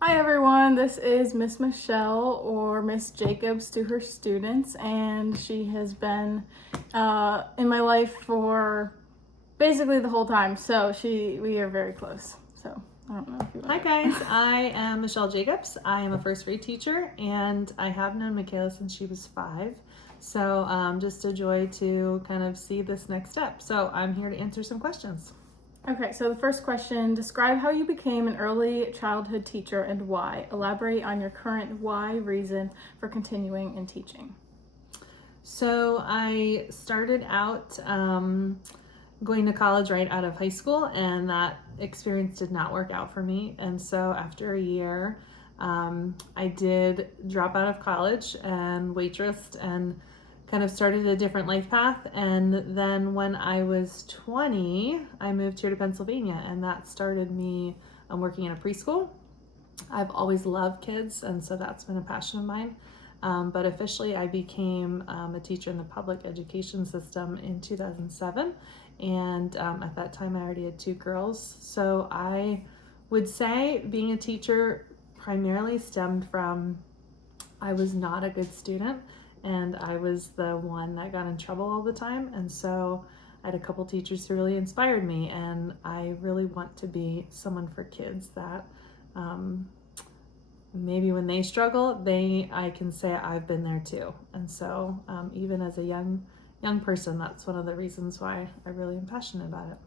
Hi everyone, this is Miss Michelle or Miss Jacobs to her students, and she has been in my life for basically the whole time. So we are very close. So I don't know if you want. Hi guys, I am Michelle Jacobs. I am a first grade teacher, and I have known Makayla since she was 5. So just a joy to kind of see this next step. So I'm here to answer some questions. Okay, so the first question, describe how you became an early childhood teacher and why. Elaborate on your current why reason for continuing in teaching. So I started out going to college right out of high school, and that experience did not work out for me. And so after a year, I did drop out of college and waitressed and kind of started a different life path. And then when I was 20, I moved here to Pennsylvania, and that started me working in a preschool. I've always loved kids, and so that's been a passion of mine. But officially, I became a teacher in the public education system in 2007. And at that time, I already had 2 girls. So I would say being a teacher primarily stemmed from I was not a good student, and I was the one that got in trouble all the time. And so I had a couple teachers who really inspired me, and I really want to be someone for kids that maybe when they struggle, I can say I've been there too. And so even as a young person, that's one of the reasons why I really am passionate about it.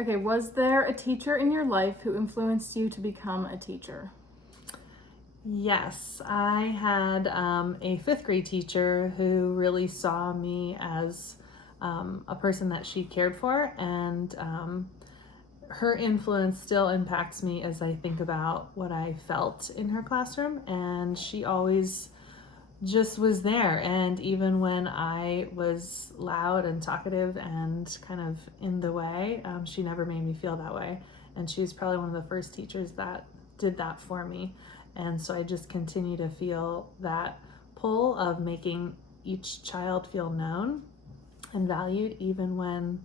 Okay, was there a teacher in your life who influenced you to become a teacher? Yes, I had a 5th grade teacher who really saw me as a person that she cared for, and her influence still impacts me as I think about what I felt in her classroom. And she always just was there. And even when I was loud and talkative and kind of in the way, she never made me feel that way. And she was probably one of the first teachers that did that for me. And so I just continue to feel that pull of making each child feel known and valued, even when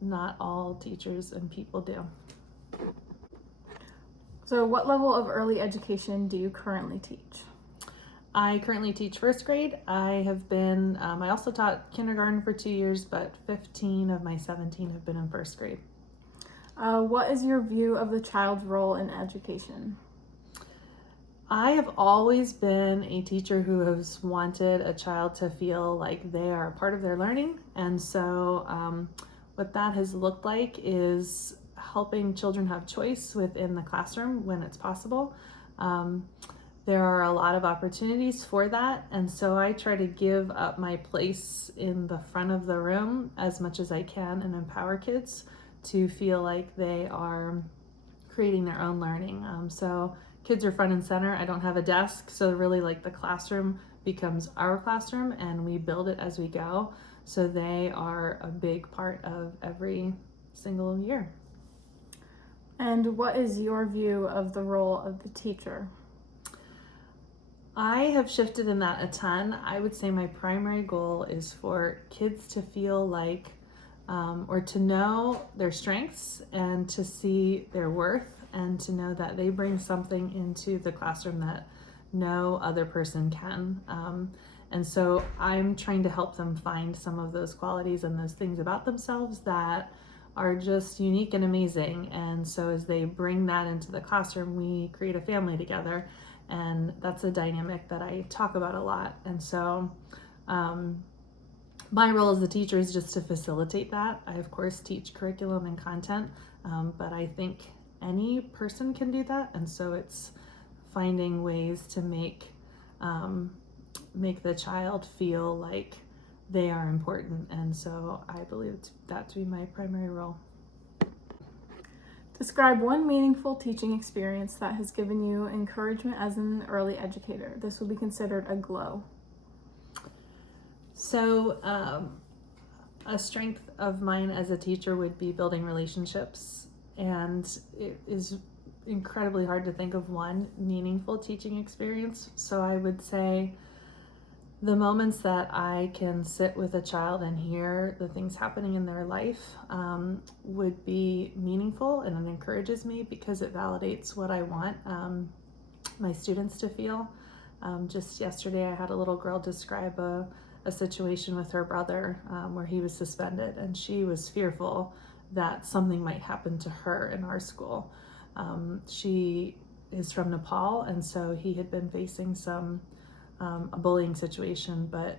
not all teachers and people do. So what level of early education do you currently teach? I currently teach 1st grade. I also taught kindergarten for 2 years, but 15 of my 17 have been in 1st grade. What is your view of the child's role in education? I have always been a teacher who has wanted a child to feel like they are a part of their learning. And so what that has looked like is helping children have choice within the classroom when it's possible. There are a lot of opportunities for that, and so I try to give up my place in the front of the room as much as I can and empower kids to feel like they are creating their own learning. So kids are front and center. I don't have a desk, so really like the classroom becomes our classroom, and we build it as we go. So they are a big part of every single year. And what is your view of the role of the teacher? I have shifted in that a ton. I would say my primary goal is for kids to feel like, or to know their strengths and to see their worth, and to know that they bring something into the classroom that no other person can. And so I'm trying to help them find some of those qualities and those things about themselves that are just unique and amazing. And so as they bring that into the classroom, we create a family together. And that's a dynamic that I talk about a lot. And so my role as a teacher is just to facilitate that. I, of course, teach curriculum and content, but I think any person can do that. And so it's finding ways to make the child feel like they are important. And so I believe that to be my primary role. Describe one meaningful teaching experience that has given you encouragement as an early educator. This would be considered a glow. So a strength of mine as a teacher would be building relationships, and it is incredibly hard to think of one meaningful teaching experience. So I would say the moments that I can sit with a child and hear the things happening in their life would be meaningful, and it encourages me because it validates what I want my students to feel. Just yesterday, I had a little girl describe a situation with her brother where he was suspended, and she was fearful that something might happen to her in our school. She is from Nepal, and so he had been facing a bullying situation, but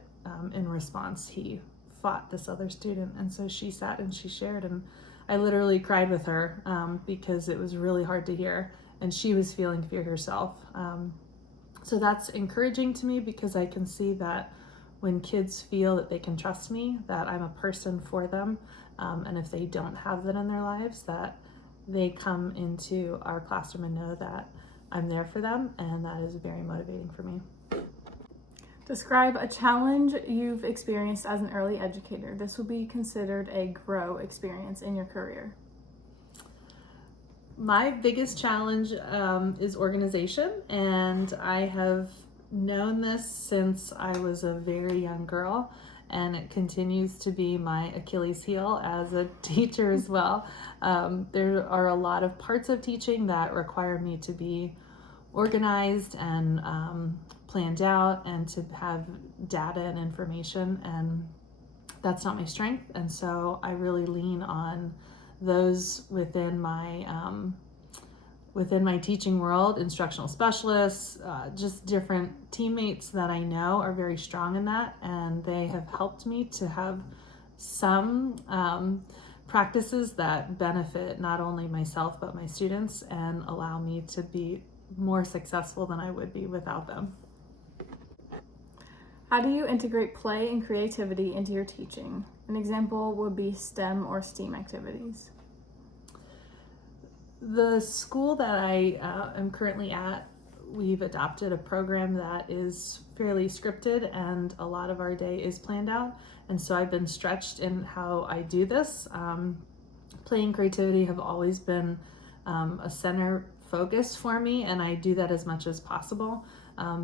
in response, he fought this other student. And so she sat and she shared, and I literally cried with her because it was really hard to hear, and she was feeling fear herself. So that's encouraging to me because I can see that when kids feel that they can trust me, that I'm a person for them, and if they don't have that in their lives, that they come into our classroom and know that I'm there for them, and that is very motivating for me. Describe a challenge you've experienced as an early educator. This will be considered a grow experience in your career. My biggest challenge is organization, and I have known this since I was a very young girl, and it continues to be my Achilles heel as a teacher as well. There are a lot of parts of teaching that require me to be organized and planned out and to have data and information, and that's not my strength. And so I really lean on those within my teaching world, instructional specialists, just different teammates that I know are very strong in that, and they have helped me to have some practices that benefit not only myself but my students and allow me to be more successful than I would be without them. How do you integrate play and creativity into your teaching? An example would be STEM or STEAM activities. The school that I am currently at, we've adopted a program that is fairly scripted, and a lot of our day is planned out. And so I've been stretched in how I do this. Play and creativity have always been a center focus for me, and I do that as much as possible.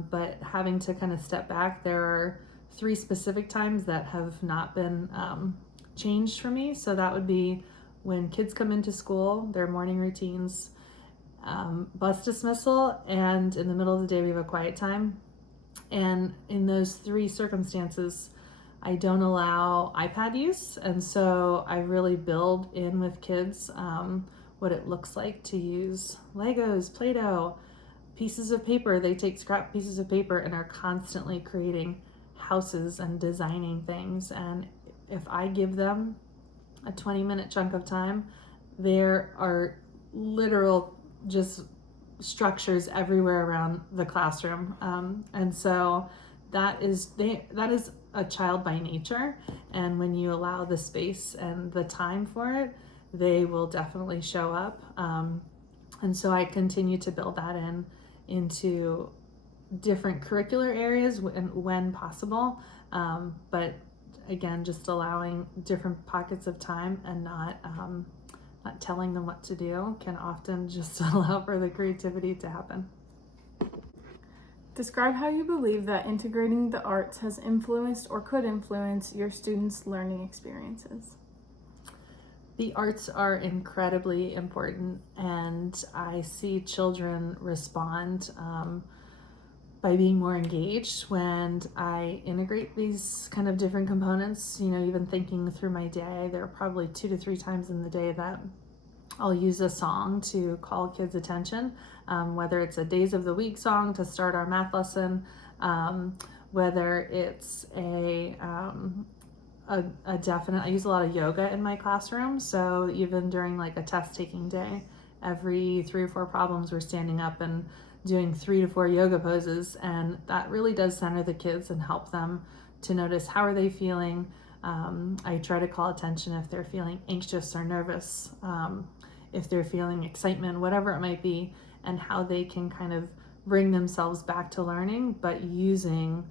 But having to kind of step back, there are 3 specific times that have not been changed for me. So that would be when kids come into school, their morning routines, bus dismissal, and in the middle of the day we have a quiet time. And in those 3 circumstances, I don't allow iPad use, and so I really build in with kids what it looks like to use Legos, Play-Doh, pieces of paper. They take scrap pieces of paper and are constantly creating houses and designing things. And if I give them a 20-minute chunk of time, there are literal just structures everywhere around the classroom. And so that is a child by nature. And when you allow the space and the time for it, they will definitely show up. And so I continue to build that into different curricular areas when possible. But again, just allowing different pockets of time and not telling them what to do can often just allow for the creativity to happen. Describe how you believe that integrating the arts has influenced or could influence your students' learning experiences. The arts are incredibly important, and I see children respond by being more engaged when I integrate these kind of different components. You know, even thinking through my day, there are probably 2 to 3 times in the day that I'll use a song to call kids' attention, whether it's a days of the week song to start our math lesson, whether it's I use a lot of yoga in my classroom. So even during like a test taking day, every 3 or 4 problems we're standing up and doing 3 to 4 yoga poses, and that really does center the kids and help them to notice how are they feeling. I try to call attention if they're feeling anxious or nervous, if they're feeling excitement, whatever it might be, and how they can kind of bring themselves back to learning, but using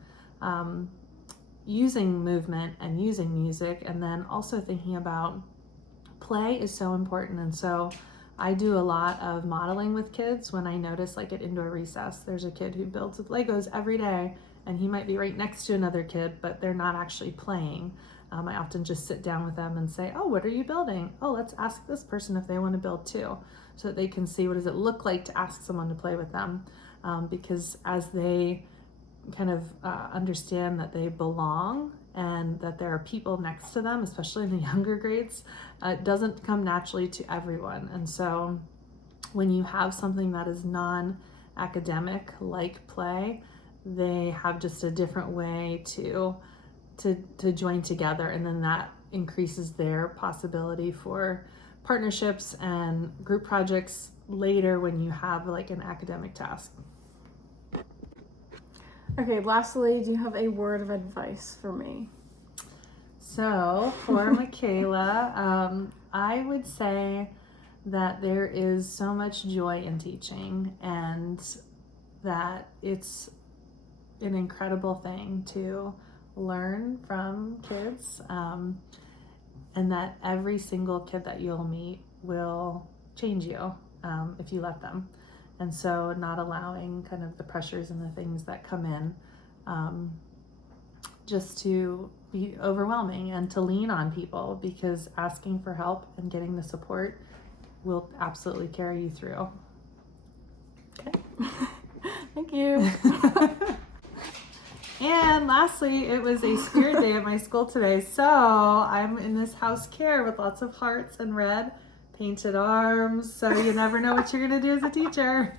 movement and using music, and then also thinking about play is so important. And so I do a lot of modeling with kids when I notice, like at indoor recess, there's a kid who builds with Legos every day, and he might be right next to another kid, but they're not actually playing. I often just sit down with them and say, oh, what are you building? Oh, let's ask this person if they want to build too, so that they can see what does it look like to ask someone to play with them. Because as they kind of understand that they belong and that there are people next to them, especially in the younger grades, it doesn't come naturally to everyone. And so when you have something that is non-academic like play, they have just a different way to join together, and then that increases their possibility for partnerships and group projects later when you have like an academic task. Okay, lastly, do you have a word of advice for me? So for Makayla, I would say that there is so much joy in teaching, and that it's an incredible thing to learn from kids, and that every single kid that you'll meet will change you if you let them. And so not allowing kind of the pressures and the things that come in just to be overwhelming, and to lean on people, because asking for help and getting the support will absolutely carry you through. Okay. Thank you. And lastly, it was a spirit day at my school today, so I'm in this house care with lots of hearts and red painted arms, so you never know what you're going to do as a teacher.